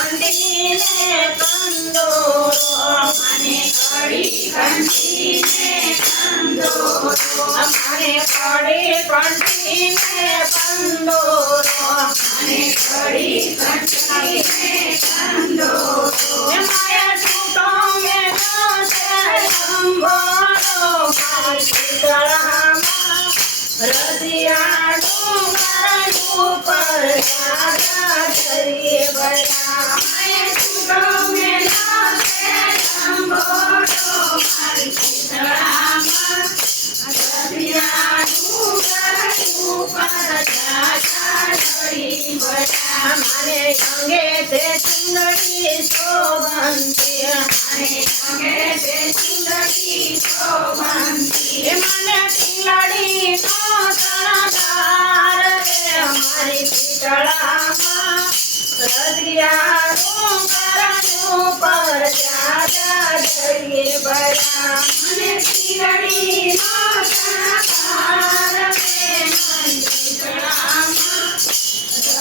કંઠીને કંદોરો મને કડી કંઠીને કંદોરો મને કડી કંઠીને કંદોરો મને કડી કંઠીને કંદોરો માયા છૂટો મેલો છે અંબોરો મારી શીતળામાં રજિયા ડુંગર ઉપર રાજા ધરીએ બળા માયા છૂટો મેલો છે અંબોરો મારી શીતળામાં રજિયા ડુંગર ઉપર રાજા ધરી બળા મને અંગે તે ચુંદડી શોભંતી મને અંગે તે ચુંદડી શોભંતી મને ટીલડી નો શણગાર રે મારી શીતળામાં રજિયા ડુંગર ઉપર રાજા ધરીએ બળા મને ટીલડી નો શણગાર રે મારી શીતળામાં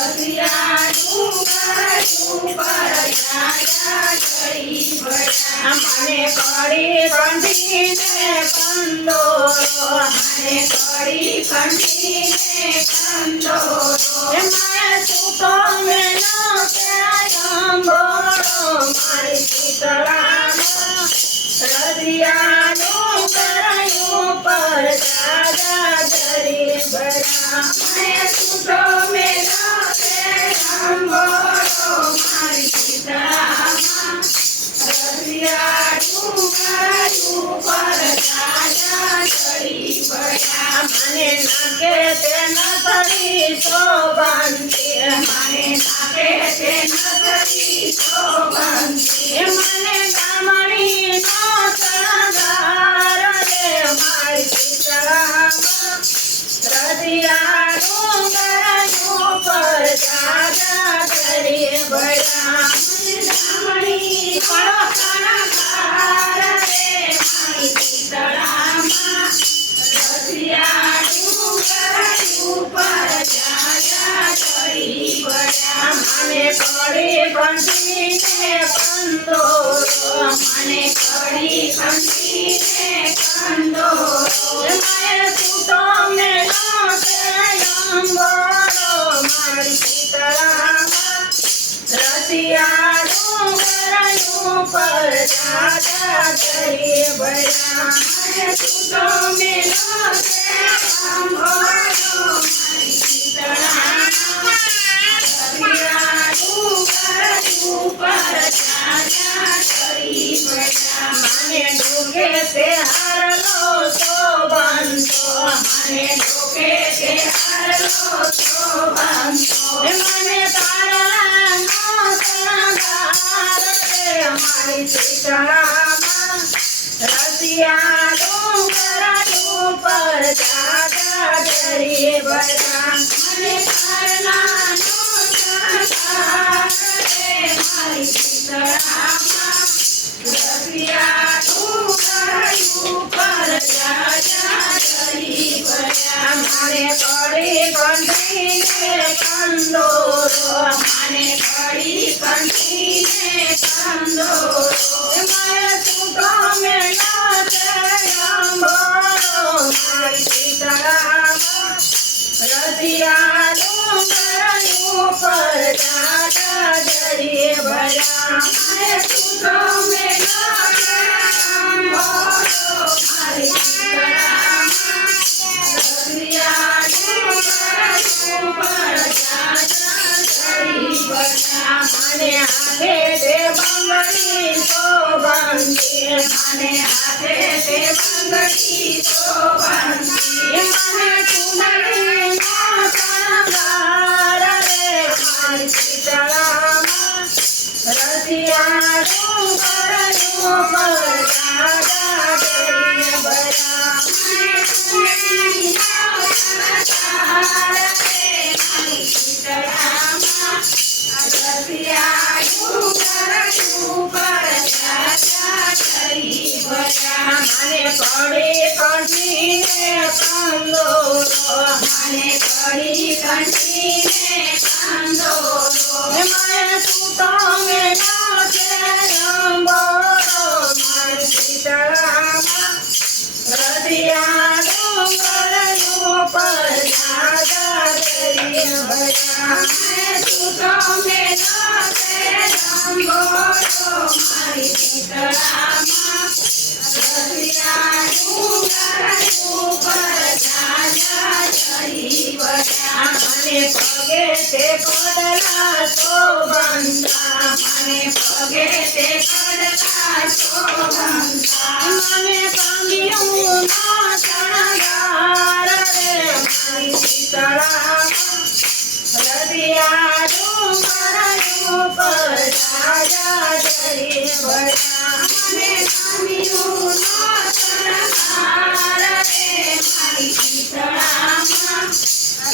રજિયા ડુંગર ઉપર રાજા ધરી બળા મને કડી કંઠીને કંદોરો મને કડી કંઠીને કંદોરો માયા છૂટો મેલો છે અંબોરો મારી શીતળામાં રજિયા ડુંગર ઉપર રાજા ધરી બળા માયા છૂટો મેલો છે અંબોરો મારી શીતળામાં રજિયા ડુંગર ઉપર રાજા ધરી બળા મને નાકે તે નથડી શોભંતી મને નાકે તે નથડી શોભંતી મને ગામડી નો શણગાર રે મારી શીતળામાં રજિયા ડુંગર ઉપર રાજા ધરીએ બળા ગામડી નો શણગાર રે મારી શીતળામાં રજિયા ડુંગર ઉપર રાજા ધરી બળા મને કડી કંઠીને કંદોરો મને કડી કંઠીને કંદોરો માયા છૂટો મેલો છે અંબોરો મારી શીતળામાં રજિયા ડુંગર ઉપર રાજા ધરીએ બળા મને છૂટો મેલો છે અંબોરો મારી શીતળામાં રજિયા ડુંગર ઉપર રાજા ધરી બળા મને ડોકે તે હારલો શોભંતો મને ડોકે તે હારલો શોભંતો મને તારલાનો શણગાર રે મારી શીતળામાં રજિયા ડુંગર ઉપર રાજા ધરીએ બળા મને તારલાનો શણગાર રે મારી શીતળામાં રજિયા ડુંગર ઉપર રાજા ધરી બળા મને કડી કંઠીને કંદોરો મને કડી કંઠીને કંદોરો માયા છૂટો મેલો છે અંબોરો મારી શીતળામાં રજિયા ડુંગર ઉપર રાજા ધરીએ બળા માયા છૂટો મેલો છે અંબોરો મારી શીતળામાં રજિયા ડુંગર ઉપર રાજા ધરી બળા મને હાથે તે બંગડી શોભંતી મને હાથે તે બંગડી શોભંતી મને ચુંદડી નો શણગાર રે મારી શીતળામાં રજિયા ડુંગર ઉપર રાજા ધરીએ બળા મને ચુંદડી નો શણગાર રે મારી શીતળામાં રજિયા ડુંગર ઉપર રાજા ધરી બળા મને કડી કંઠીને કંદોરો મને કડી કંઠીને કંદોરો માયા છૂટો ઉપર જાજા જઈ ભર્યા સૂત્રો મેલો છે રંગોળો મારી શીતળામાં રસિયા ડુંગર ઉપર જાજા જઈ ભર્યા મને પગે તે પડલા શોભંતા મને પગે તે પડલા શોભંતા મને કામ્યું ના શણગાર રે મારી શીતળામાં રસિયા ડુંગર ઉપર જાજા જઈ ભર્યા મને કામ્યું ના શણગાર રે મારી શીતળામાં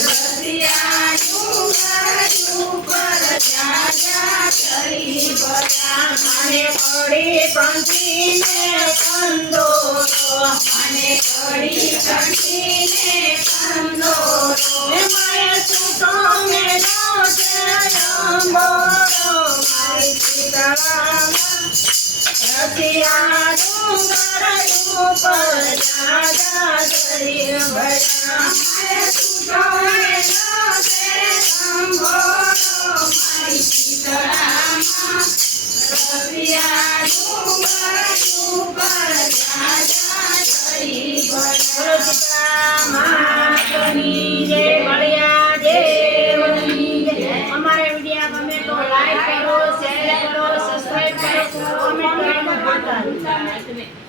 રસિયા ડુંગર ઉપર જાજા જઈ ભર્યા મને પડી કંઠીને કંદોરો મને પડી કંઠીને કંદોરો મારે સૂતો મેલો છે અંબોરો મારી શીતળામાં રસિયા ડુંગર ઉપર જાજા જઈ ભર્યા મારે સૂતો મેલો છે અંબોરો મારી શીતળામાં રસિયા ડુંગર ઉપર જાજા જઈ ભર્યા માતની જય મળ્યા દેવની જય અમારે વિડિયો ગમે તો લાઈક કરો શેર કરો સબસ્ક્રાઇબ કરો કોમેન્ટ કરો.